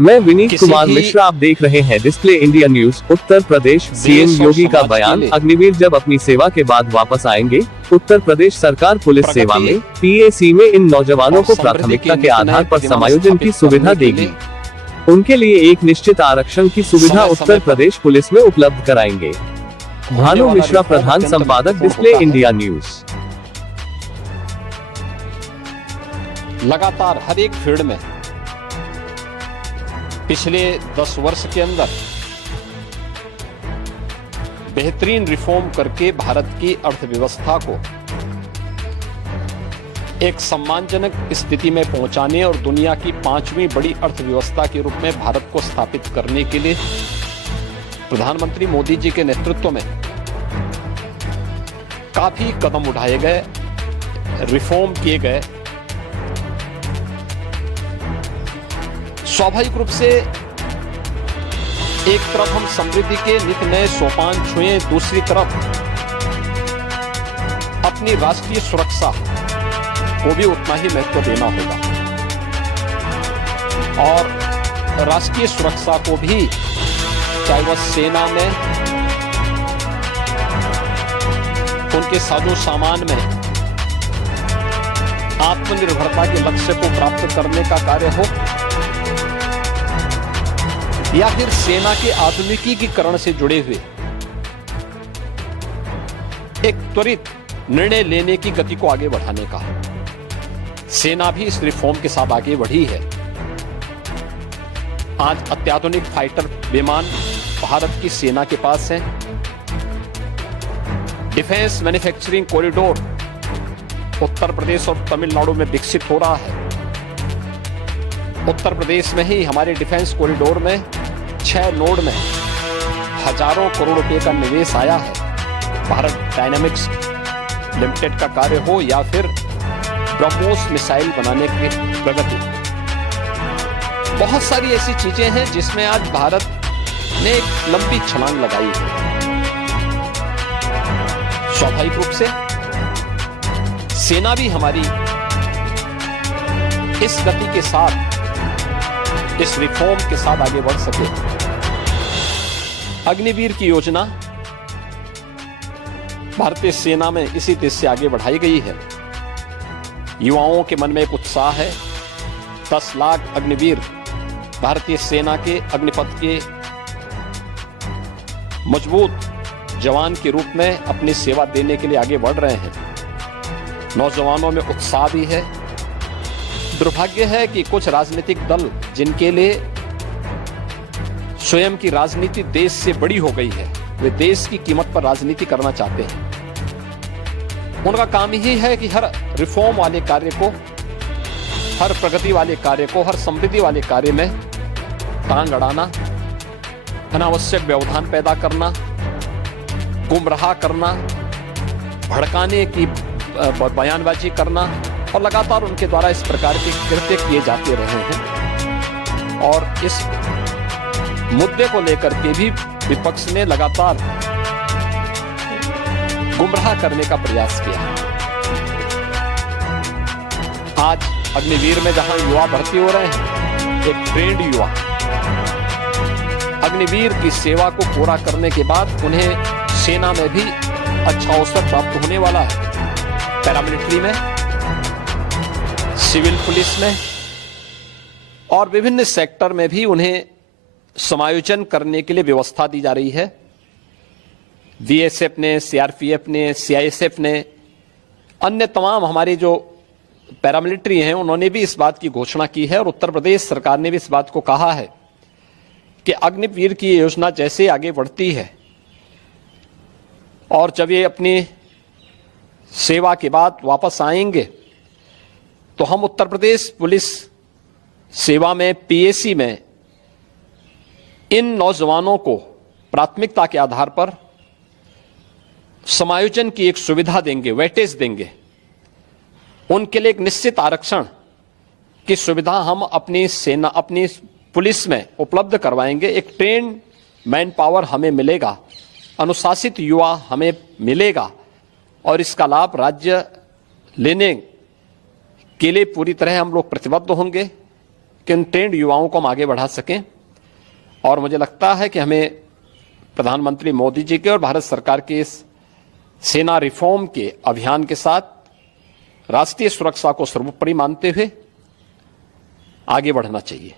मैं विनीत कुमार मिश्रा, आप देख रहे हैं display India news. Uttar Pradesh CM योगी का बयान, अग्निवीर जब अपनी सेवा के बाद वापस आएंगे। उत्तर प्रदेश सरकार पुलिस सेवा में पीएसी में इन नौजवानों को प्राथमिकता के आधार पर समायोजन की सुविधा देगी। उनके लिए एक निश्चित आरक्षण की सुविधा उत्तर प्रदेश पुलिस में उपलब्ध कराएंगे। भानु मिश्रा, प्रधान संपादक, डिस्प्ले इंडिया न्यूज। लगातार हर एक फील्ड में पिछले 10 वर्ष के अंदर बेहतरीन रिफॉर्म करके भारत की अर्थव्यवस्था को एक सम्मानजनक स्थिति में पहुंचाने और दुनिया की 5वीं बड़ी अर्थव्यवस्था के रूप में भारत को स्थापित करने के लिए प्रधानमंत्री मोदी जी के नेतृत्व में काफी कदम उठाए गए, रिफॉर्म किए गए। स्वाभाविक रूप से एक तरफ हम समृद्धि के नित नए सोपान छुए, दूसरी तरफ अपनी राष्ट्रीय सुरक्षा को भी उतना ही महत्व देना होगा और राष्ट्रीय सुरक्षा को भी, चाहे वह सेना में, उनके साजो सामान में, आत्मनिर्भरता के लक्ष्य को प्राप्त करने का कार्य हो या फिर सेना के आधुनिकीकरण से जुड़े हुए एक त्वरित निर्णय लेने की गति को आगे बढ़ाने का, सेना भी इस रिफॉर्म के साथ आगे बढ़ी है। आज अत्याधुनिक फाइटर विमान भारत की सेना के पास हैं। Defence manufacturing corridor Uttar Pradesh और तमिलनाडु में विकसित हो रहा है। उत्तर प्रदेश में ही हमारे डिफेंस कॉरिडोर में 6 नोड में हजारों करोड़ रुपए का निवेश आया है। भारत डायनामिक्स लिमिटेड का कार्य हो या फिर ब्रह्मोस मिसाइल बनाने की प्रगति, बहुत सारी ऐसी चीजें हैं जिसमें आज भारत ने एक लंबी छलांग लगाई है। स्वाभाविक रूप से सेना भी हमारी इस गति के साथ, इस रिफॉर्म के साथ आगे बढ़ सके। अग्निवीर की योजना भारतीय सेना में इसी देश से आगे बढ़ाई गई है। युवाओं के मन में एक उत्साह है। 10 लाख अग्निवीर भारतीय सेना के अग्निपथ के मजबूत जवान के रूप में अपनी सेवा देने के लिए आगे बढ़ रहे हैं। नौजवानों में उत्साह भी है। दुर्भाग्य है कि कुछ राजनीतिक दल, जिनके लिए स्वयं की राजनीति देश से बड़ी हो गई है, वे देश की कीमत पर राजनीति करना चाहते हैं। उनका काम ही है कि हर रिफॉर्म वाले कार्य को, हर प्रगति वाले कार्य को, हर समृद्धि वाले कार्य में टांग अड़ाना, अनावश्यक व्यवधान पैदा करना, गुमराह करना, भड़काने की बयानबाजी करना, और लगातार उनके द्वारा इस प्रकार के कृत्य किए जाते रहे हैं। और इस मुद्दे को लेकर के भी विपक्ष ने लगातार गुमराह करने का प्रयास किया। आज अग्निवीर में जहां युवा भर्ती हो रहे हैं, एक ट्रेंड युवा अग्निवीर की सेवा को पूरा करने के बाद उन्हें सेना में भी अच्छा अवसर प्राप्त होने वाला है। पैरामिलिट्री में, सिविल पुलिस में और विभिन्न सेक्टर में भी उन्हें समायोजन करने के लिए व्यवस्था दी जा रही है। बीएसएफ ने, सीआरपीएफ ने, सीआईएसएफ ने, अन्य तमाम हमारे जो पैरामिलिट्री हैं, उन्होंने भी इस बात की घोषणा की है और उत्तर प्रदेश सरकार ने भी इस बात को कहा है कि अग्निवीर की योजना जैसे आगे बढ़ती है और जब ये अपनी सेवा के बाद वापस आएंगे तो हम उत्तर प्रदेश पुलिस सेवा में, पीएसी में इन नौजवानों को प्राथमिकता के आधार पर समायोजन की एक सुविधा देंगे, वेटेज देंगे। उनके लिए एक निश्चित आरक्षण की सुविधा हम अपनी सेना, अपनी पुलिस में उपलब्ध करवाएंगे। एक ट्रेन मैन पावर हमें मिलेगा, अनुशासित युवा हमें मिलेगा और इसका लाभ राज्य लेने के लिए पूरी तरह हम लोग प्रतिबद्ध होंगे किन ट्रेंड युवाओं को हम आगे बढ़ा सकें। और मुझे लगता है कि हमें प्रधानमंत्री मोदी जी के और भारत सरकार के इस सेना रिफॉर्म के अभियान के साथ राष्ट्रीय सुरक्षा को सर्वोपरि मानते हुए आगे बढ़ना चाहिए।